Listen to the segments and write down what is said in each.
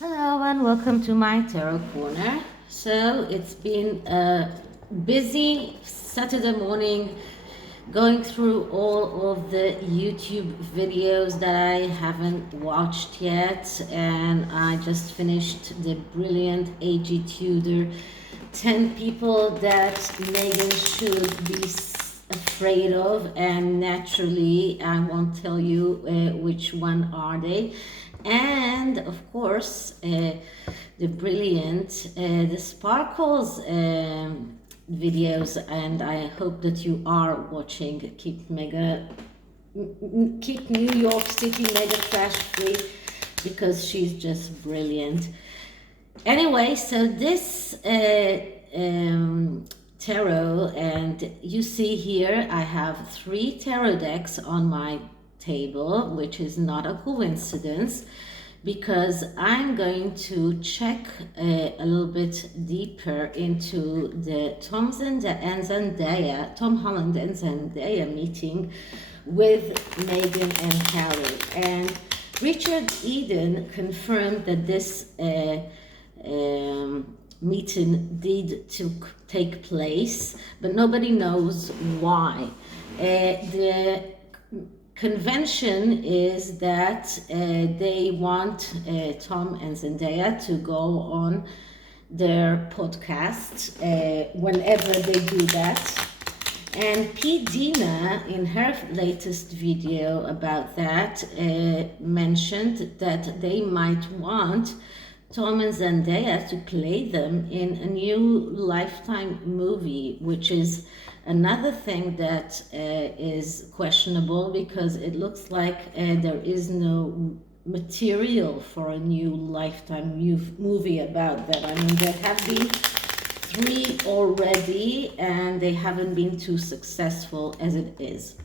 Hello and welcome to my tarot corner. So it's been a busy Saturday morning going through all of the YouTube videos that I haven't watched yet, and I just finished the brilliant A.G. Tudor 10 people that Meghan should be afraid of, and naturally I won't tell you which one are they. And of course, the brilliant, the sparkles videos, and I hope that you are watching. Keep New York City mega trash free, because she's just brilliant. Anyway, so this tarot, and you see here I have 3 tarot decks on my table, which is not a coincidence, because I'm going to check a little bit deeper into the Tom Holland and Zendaya meeting with Meghan and Harry. And Richard Eden confirmed that this meeting did take place, but nobody knows why. The convention is that they want Tom and Zendaya to go on their podcast whenever they do that. And P. Dina, in her latest video about that, mentioned that they might want Tom and Zendaya to play them in a new Lifetime movie, which is another thing that is questionable, because it looks like there is no material for a new Lifetime movie about them. I mean, there have been 3 already, and they haven't been too successful as it is.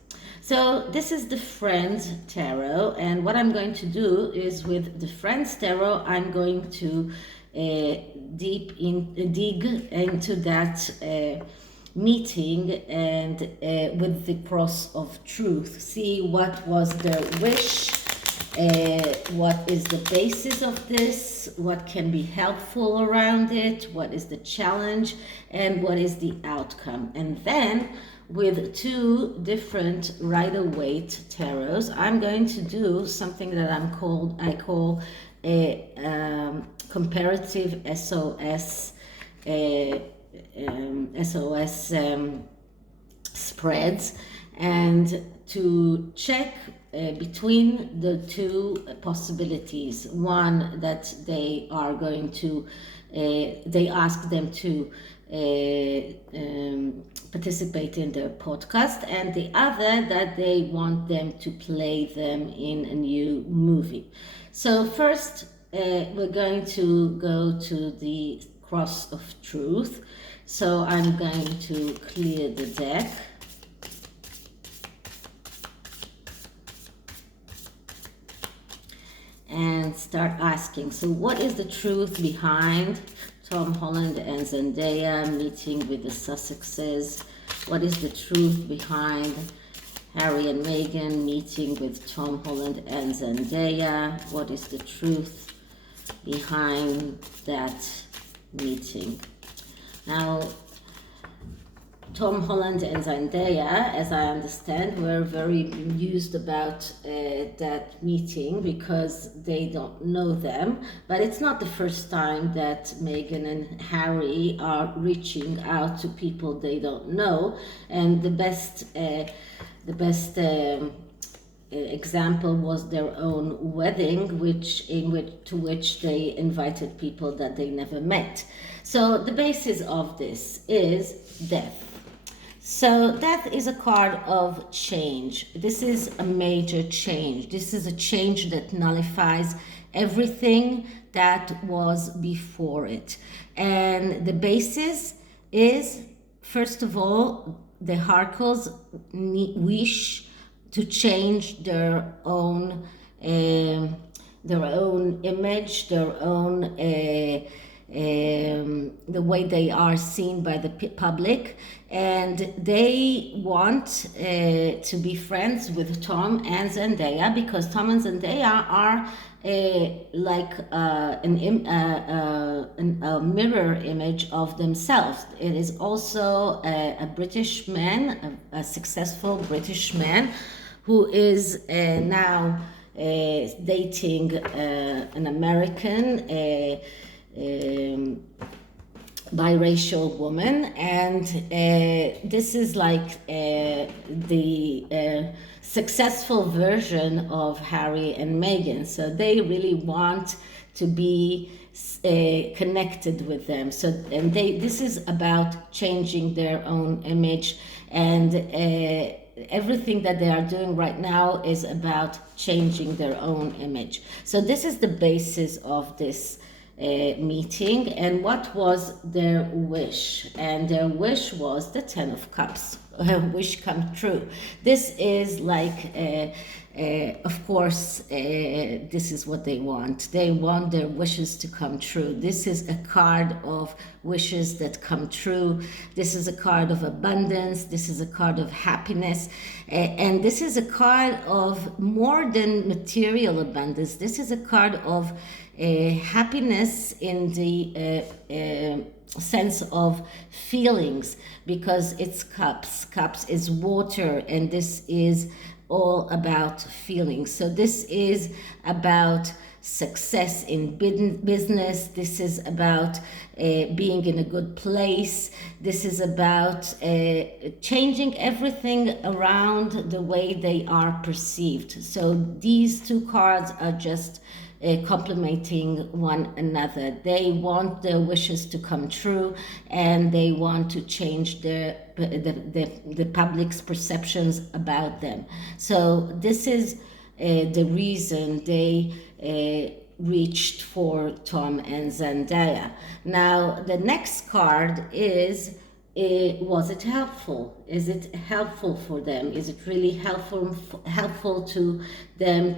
So this is the Friends Tarot, and what I'm going to do is, with the Friends Tarot, I'm going to dig into that meeting, and with the cross of truth, see what was their wish, what is the basis of this, what can be helpful around it, what is the challenge, and what is the outcome. And then with 2 different Rider-Waite tarots, I'm going to do something that I call a comparative SOS spreads, and to check between the 2 possibilities. One, that they are going to they ask them to participate in their podcast, and the other, that they want them to play them in a new movie. So first, we're going to go to the cross of truth. So I'm going to clear the deck. And start asking, so what is the truth behind Tom Holland and Zendaya meeting with the Sussexes? What is the truth behind Harry and Meghan meeting with Tom Holland and Zendaya? What is the truth behind that meeting? Now, Tom Holland and Zendaya, as I understand, were very amused about that meeting, because they don't know them. But it's not the first time that Meghan and Harry are reaching out to people they don't know. And the best example was their own wedding, to which they invited people that they never met. So the basis of this is death. So death is a card of change. This is a major change. This is a change that nullifies everything that was before it. And the basis is, first of all, the Harkles wish to change their own image, their own the way they are seen by the public, and they want to be friends with Tom and Zendaya, because Tom and Zendaya are like a mirror image of themselves. It is also a British man, a successful British man, who is now dating an American biracial woman, and this is like the successful version of Harry and Meghan. So they really want to be connected with them. So, and this is about changing their own image, and everything that they are doing right now is about changing their own image. So this is the basis of this meeting. And what was their wish? And their wish was the 10 of Cups. Wish come true. This is like of course, this is what they want. They want their wishes to come true. This is a card of wishes that come true. This is a card of abundance. This is a card of happiness. And this is a card of more than material abundance. This is a card of happiness in the sense of feelings, because it's cups. Cups is water, and this is all about feelings. So this is about success in business. This is about being in a good place. This is about changing everything around the way they are perceived. So these two cards are just complementing one another. They want their wishes to come true, and they want to change the public's perceptions about them. So this is the reason they reached for Tom and Zendaya. Now the next card is, was it helpful? Is it helpful for them? Is it really helpful to them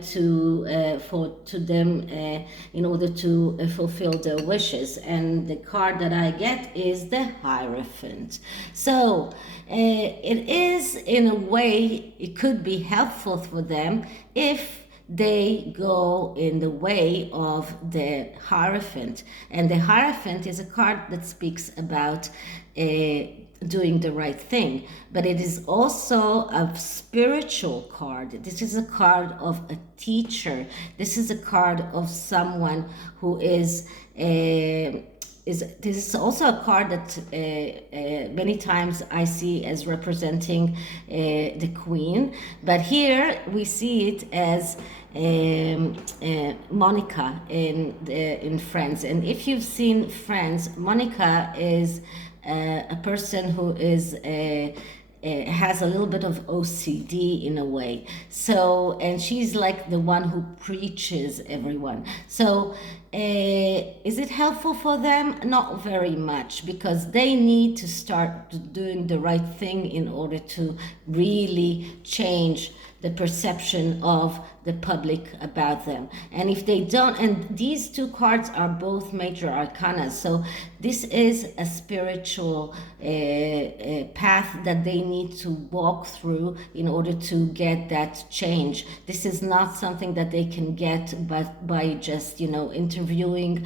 in order to fulfill their wishes? And the card that I get is the Hierophant. So it is, in a way, it could be helpful for them if they go in the way of the Hierophant. And the Hierophant is a card that speaks about doing the right thing, but it is also a spiritual card. This is a card of a teacher. This is a card of someone who is this is also a card that many times I see as representing the Queen, but here we see it as Monica in Friends. And if you've seen Friends, Monica is a person who is has a little bit of OCD in a way. So, and she's like the one who preaches everyone. So is it helpful for them? Not very much, because they need to start doing the right thing in order to really change the perception of the public about them. And if they don't, and these two cards are both major arcana, so this is a spiritual path that they need to walk through in order to get that change. This is not something that they can get but by just, interviewing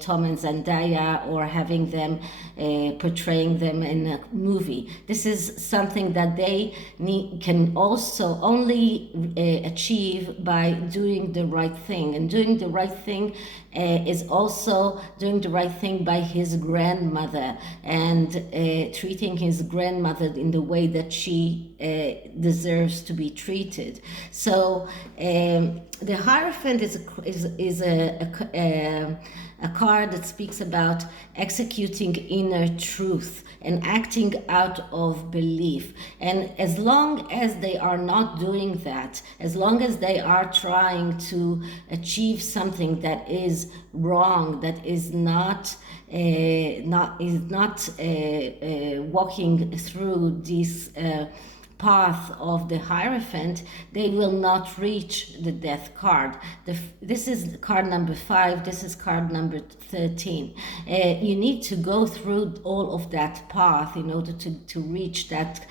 Tom and Zendaya or having them portraying them in a movie. This is something that they can also only achieve by doing the right thing. And doing the right thing is also doing the right thing by his grandmother, and treating his grandmother in the way that she deserves to be treated. So the Hierophant is a card that speaks about executing inner truth and acting out of belief. And as long as they are not doing that, as long as they are trying to achieve something that is wrong, that is not walking through this path of the Hierophant, they will not reach the Death card. This is card number 5. This is card number 13. You need to go through all of that path in order to reach that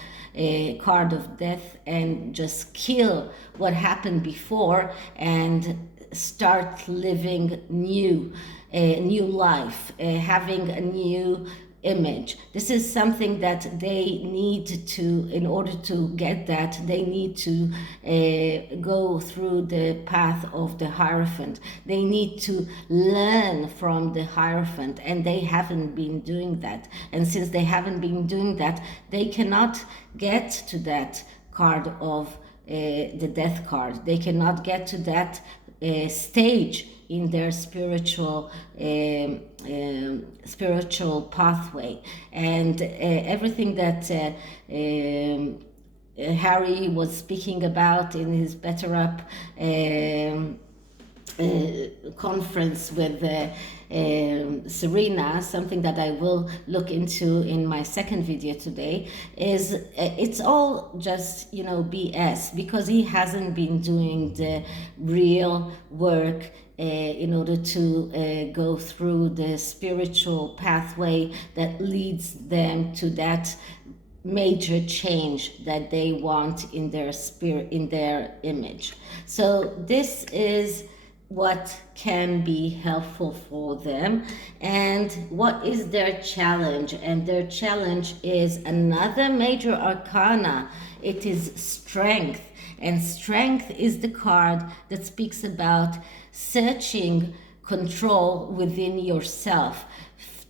card of death and just kill what happened before and start living new life, having a new image. This is something that they need to, in order to get that, they need to go through the path of the Hierophant. They need to learn from the Hierophant, and they haven't been doing that. And since they haven't been doing that, they cannot get to that card of the Death card. They cannot get to that stage in their spiritual pathway. And everything that Harry was speaking about in his Better Up conference with Serena, something that I will look into in my second video today, is it's all just, BS, because he hasn't been doing the real work in order to go through the spiritual pathway that leads them to that major change that they want in their spirit, in their image. So this is what can be helpful for them. And what is their challenge? And their challenge is another major arcana. It is strength. And strength is the card that speaks about searching control within yourself,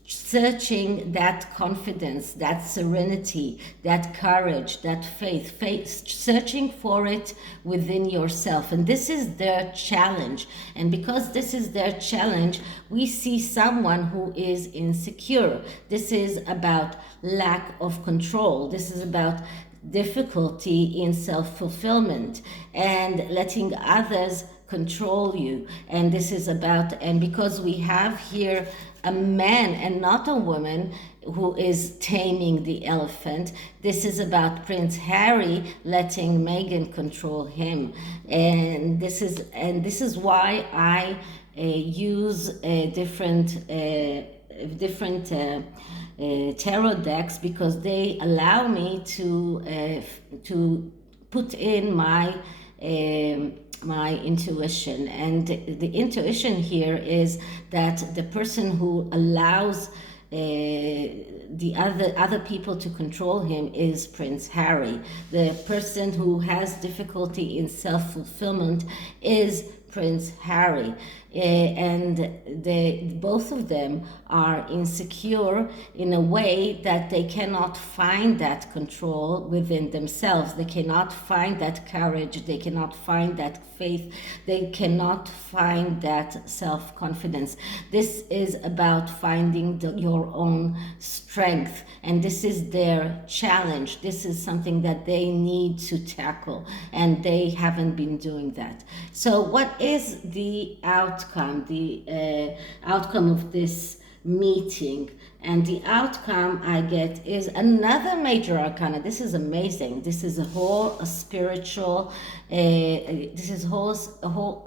searching that confidence, that serenity, that courage, that faith, searching for it within yourself. And this is their challenge. And because this is their challenge, we see someone who is insecure. This is about lack of control. This is about difficulty in self-fulfillment and letting others control you. And this is about, and because we have here a man and not a woman who is taming the elephant, this is about Prince Harry letting Meghan control him. And this is why I use different tarot decks, because they allow me to put in my my intuition. And the intuition here is that the person who allows the other people to control him is Prince Harry. The person who has difficulty in self-fulfillment is Prince Harry. And both of them are insecure in a way that they cannot find that control within themselves. They cannot find that courage. They cannot find that faith. They cannot find that self-confidence. This is about finding your own strength, and this is their challenge. This is something that they need to tackle, and they haven't been doing that. So what is the outcome, the outcome of this meeting? And the outcome I get is another major arcana. This is amazing. This is a spiritual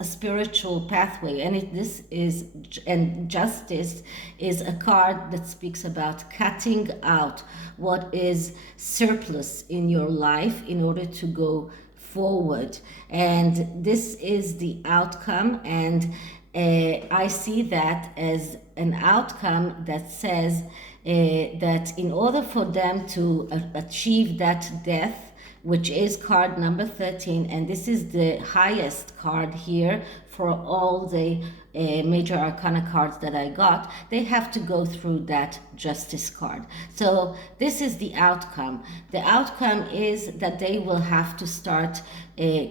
spiritual pathway, and justice is a card that speaks about cutting out what is surplus in your life in order to go forward. And this is the outcome, and I see that as an outcome that says that in order for them to achieve that death, which is card number 13, and this is the highest card here for all the major arcana cards that I got, they have to go through that justice card. So this is the outcome. The outcome is that they will have to start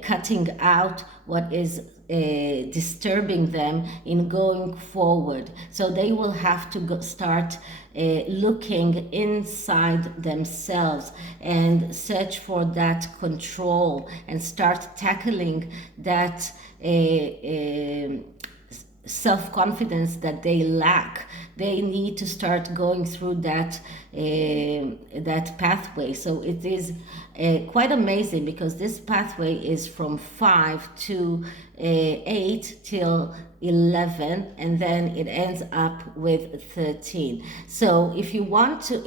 cutting out what is disturbing them in going forward. So they will have to start looking inside themselves and search for that control and start tackling that self-confidence that they lack. They need to start going through that pathway. So it is quite amazing, because this pathway is from 5 to 8 till 11, and then it ends up with 13. So if they want to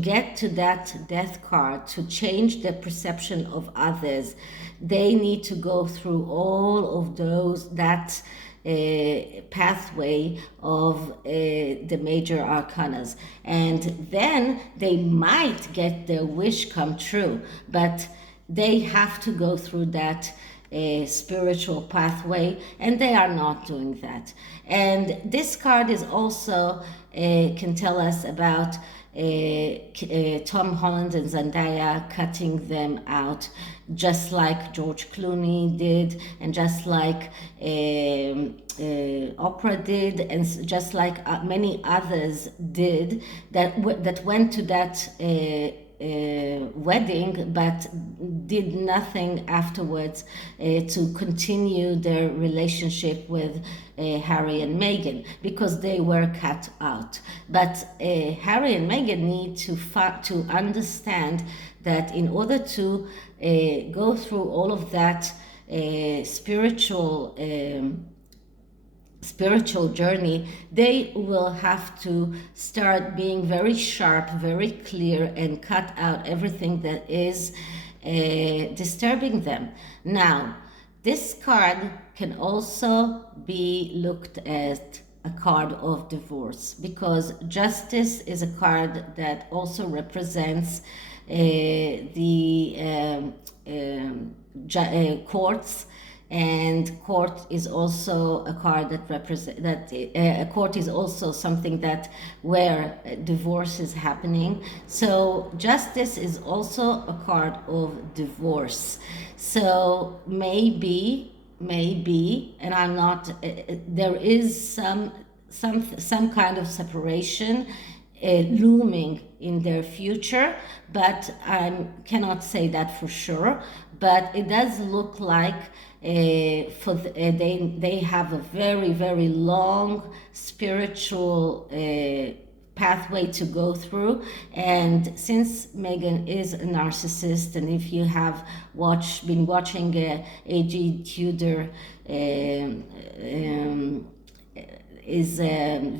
get to that death card, to change the perception of others, they need to go through all of that pathway of the major arcanas, and then they might get their wish come true, but they have to go through that spiritual pathway, and they are not doing that. And this card is also can tell us about Tom Holland and Zendaya cutting them out, just like George Clooney did, and just like Oprah did, and just like many others did, that went to that wedding but did nothing afterwards to continue their relationship with Harry and Meghan, because they were cut out. But Harry and Meghan need to understand that in order to go through all of that spiritual journey, they will have to start being very sharp, very clear, and cut out everything that is disturbing them. Now, this card can also be looked at a card of divorce, because justice is a card that also represents the courts, and court is also a card that represents that a court is also something that where divorce is happening. So justice is also a card of divorce. So maybe, and I'm not, there is some kind of separation looming in their future, but I cannot say that for sure. But it does look like they have a very, very long spiritual pathway to go through. And since Meghan is a narcissist, and if you have been watching GETTR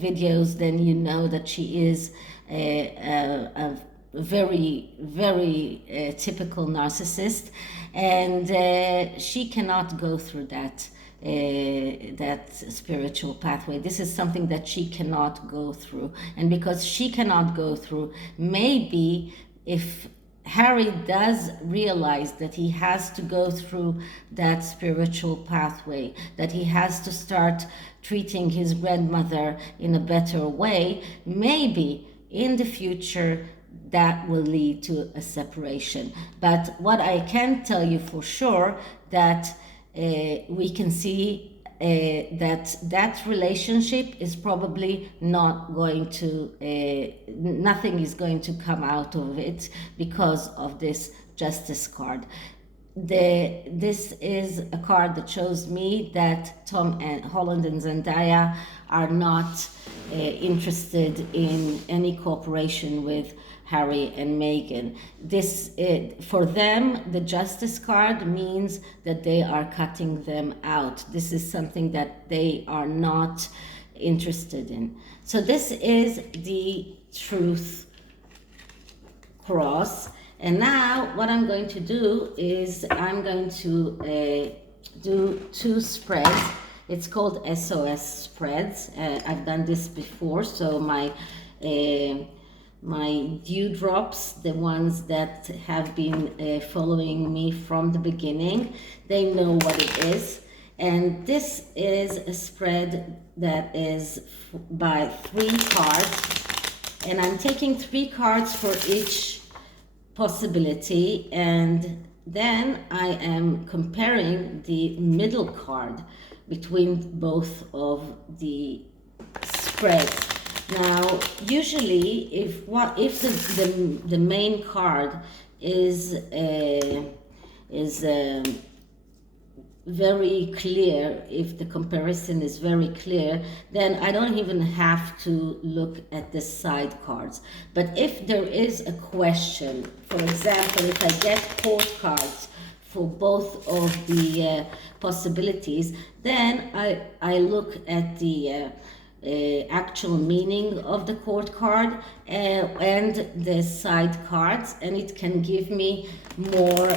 videos, then you know that she is a very, very typical narcissist, and she cannot go through that spiritual pathway. This is something that she cannot go through, and because she cannot go through, maybe if Harry does realize that he has to go through that spiritual pathway, that he has to start treating his grandmother in a better way, maybe in the future that will lead to a separation. But what I can tell you for sure, that we can see that relationship is probably not going to, nothing is going to come out of it because of this justice card. This is a card that shows me that Tom and Holland and Zendaya are not interested in any cooperation with Harry and Meghan. For them, the justice card means that they are cutting them out. This is something that they are not interested in. So this is the truth cross. And now what I'm going to do is I'm going to do 2 spreads. It's called SOS spreads. I've done this before, so my dewdrops, the ones that have been following me from the beginning, they know what it is. And this is a spread that is by 3 cards. And I'm taking 3 cards for each possibility, and then I am comparing the middle card between both of the spreads. Now, usually, if the main card is very clear, if the comparison is very clear, then I don't even have to look at the side cards. But if there is a question, for example, if I get court cards for both of the possibilities. Then I look at the actual meaning of the court card and the side cards, and it can give me more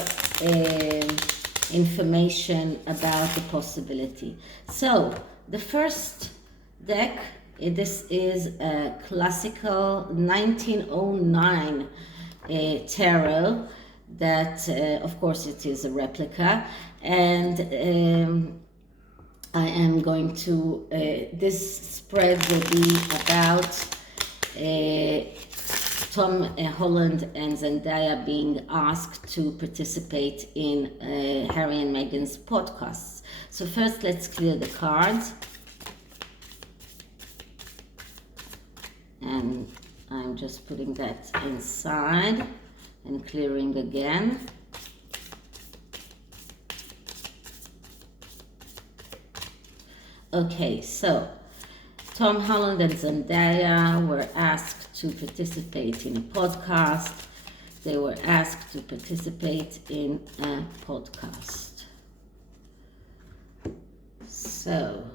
information about the possibility. So the first deck, this is a classical 1909 tarot that of course it is a replica, and I am going to, this spread will be about Tom Holland and Zendaya being asked to participate in Harry and Meghan's podcasts. So first let's clear the cards. And I'm just putting that inside and clearing again. Okay, so Tom Holland and Zendaya were asked to participate in a podcast. They were asked to participate in a podcast. So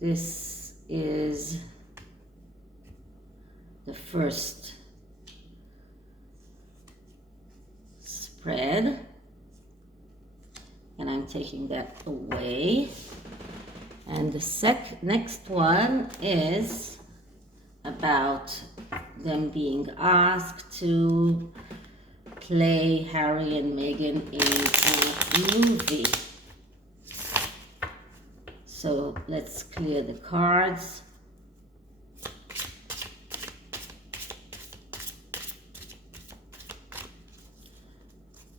this is the first spread, and I'm taking that away. And the next one is about them being asked to play Harry and Meghan in a movie. So let's clear the cards.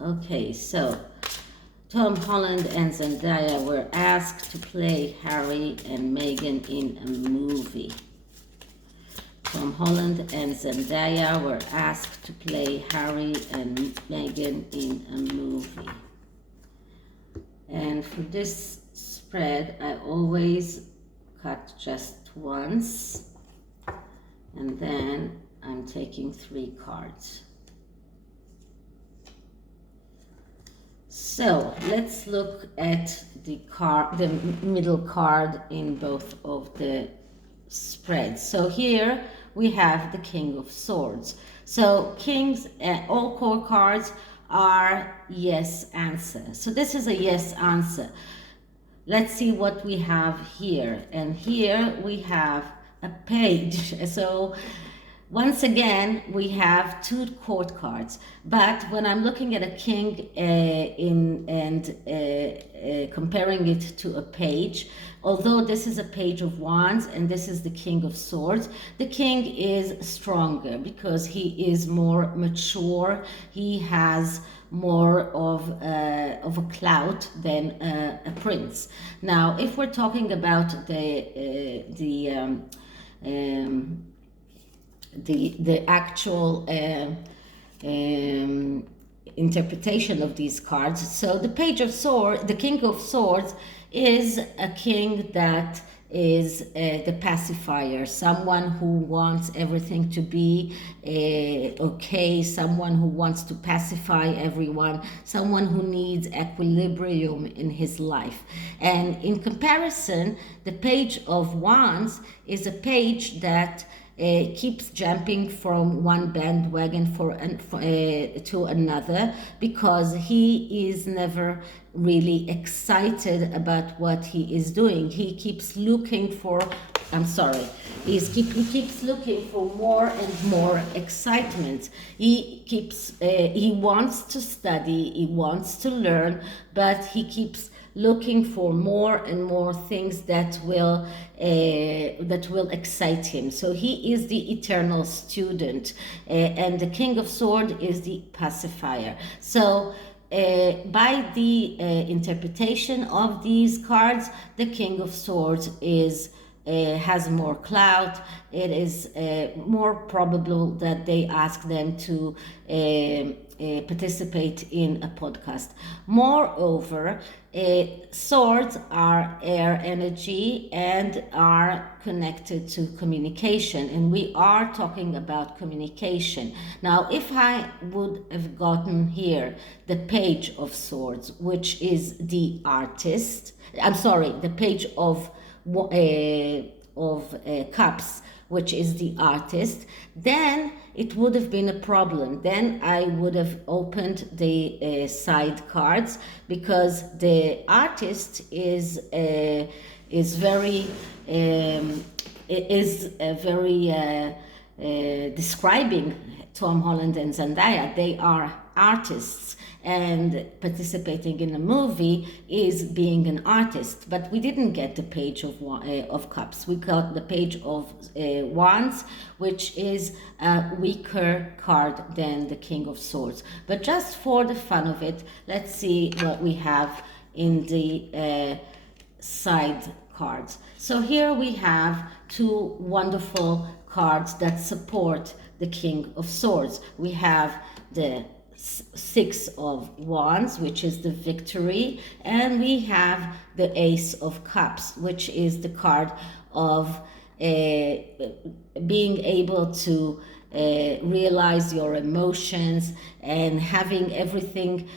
Okay, so Tom Holland and Zendaya were asked to play Harry and Meghan in a movie. Tom Holland and Zendaya were asked to play Harry and Meghan in a movie. And for this spread, I always cut just once, and then I'm taking 3 cards. So let's look at the middle card in both of the spreads. So here we have the King of Swords. So kings, all core cards are yes answer. So this is a yes answer. Let's see what we have here. And here we have a page. So once again, we have 2 court cards, but when I'm looking at a king comparing it to a page, although this is a page of wands and this is the King of Swords, the king is stronger because he is more mature. He has more of a clout than a prince. Now, if we're talking about the actual interpretation of these cards. So the Page of Swords, the King of Swords, is a king that is the pacifier, someone who wants everything to be okay, someone who wants to pacify everyone, someone who needs equilibrium in his life. And in comparison, the Page of Wands is a page that keeps jumping from one bandwagon to another, because he is never really excited about what he is doing. He keeps looking for, he keeps looking for more and more excitement. He wants to study, he wants to learn, but he keeps looking for more and more things that will excite him. So he is the eternal student, and the King of Swords is the pacifier. So by the interpretation of these cards, the King of Swords is has more clout, it is more probable that they ask them to participate in a podcast. Moreover, swords are air energy and are connected to communication, and we are talking about communication. Now, if I would have gotten here the page of swords, which is the artist, I'm sorry, the page of cups, which is the artist, then it would have been a problem. Then I would have opened the side cards, because the artist is very describing Tom Holland and Zendaya. They are artists, and participating in a movie is being an artist. But we didn't get the page of cups. We got the page of wands, which is a weaker card than the King of Swords. But just for the fun of it, let's see what we have in the side cards. So here we have two wonderful cards that support the King of Swords. We have the Six of Wands, which is the victory, and we have the Ace of Cups, which is the card of being able to realize your emotions and having everything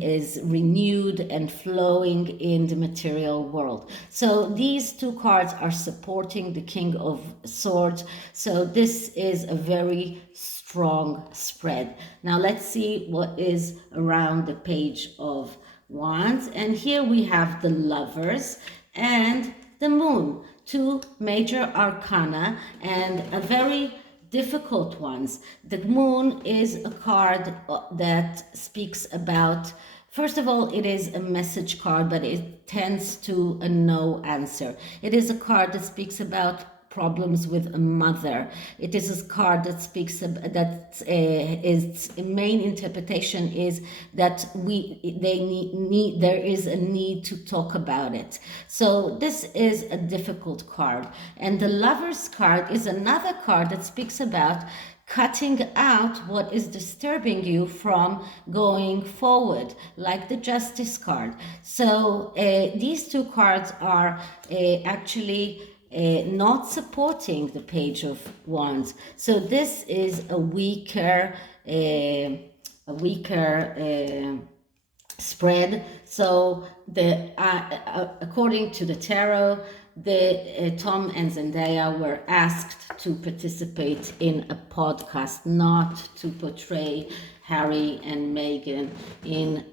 is renewed and flowing in the material world. So these two cards are supporting the King of Swords. So this is a very strong spread. Now let's see what is around the Page of Wands. And here we have the Lovers and the Moon, two major arcana and a very difficult ones. The Moon is a card that speaks about, first of all, it is a message card, but it tends to a no answer. It is a card that speaks about problems with a mother. It is a card that speaks that its main interpretation is that there is a need to talk about it. So this is a difficult card. And the Lover's card is another card that speaks about cutting out what is disturbing you from going forward, like the Justice card. So these two cards are actually not supporting the Page of Wands. So this is a weaker spread. So according to the tarot, the Tom and Zendaya were asked to participate in a podcast, not to portray Harry and Meghan in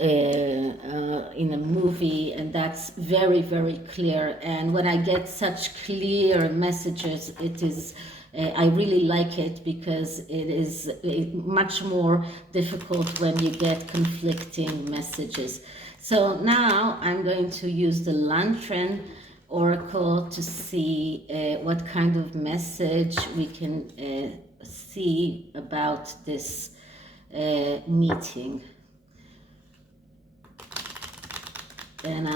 a movie, and that's very, very clear. And when I get such clear messages, it is I really like it, because it is much more difficult when you get conflicting messages. So now I'm going to use the Lantern Oracle to see what kind of message we can see about this meeting. And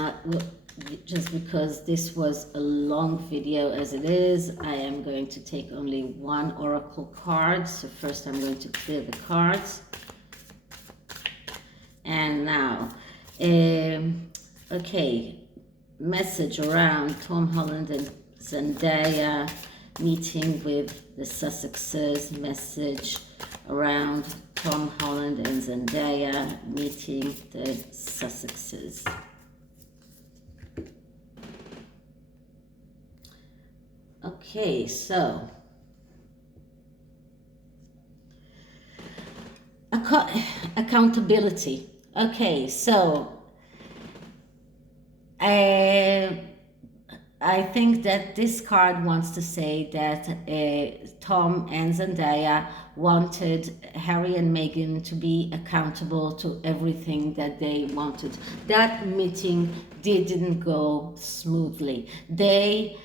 just because this was a long video as it is, I am going to take only one oracle card. So first I'm going to clear the cards. And now, okay, message around Tom Holland and Zendaya meeting with the Sussexes, message around Tom Holland and Zendaya meeting the Sussexes. Okay, so accountability. Okay, so I think that this card wants to say that Tom and Zendaya wanted Harry and Meghan to be accountable to everything that they wanted. That meeting didn't go smoothly. They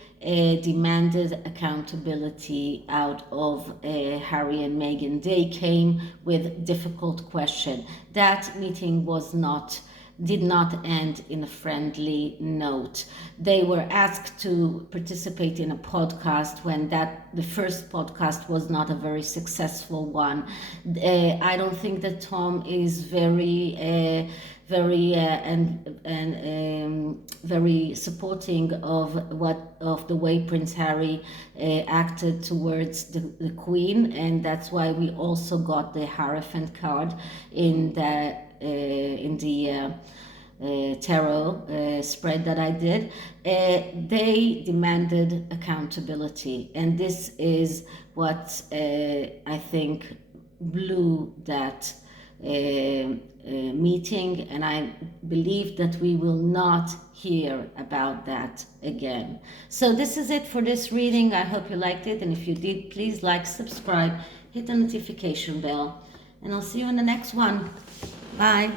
demanded accountability out of Harry and Meghan. They came with difficult question. That meeting was not did not end in a friendly note. They were asked to participate in a podcast when the first podcast was not a very successful one. I don't think that Tom is very very supporting of the way Prince Harry acted towards the Queen, and that's why we also got the Hierophant card in the tarot spread that I did. They demanded accountability, and this is what I think blew that meeting, and I believe that we will not hear about that again. So this is it for this reading. I hope you liked it, and if you did, please like, subscribe, hit the notification bell, and I'll see you in the next one. Bye.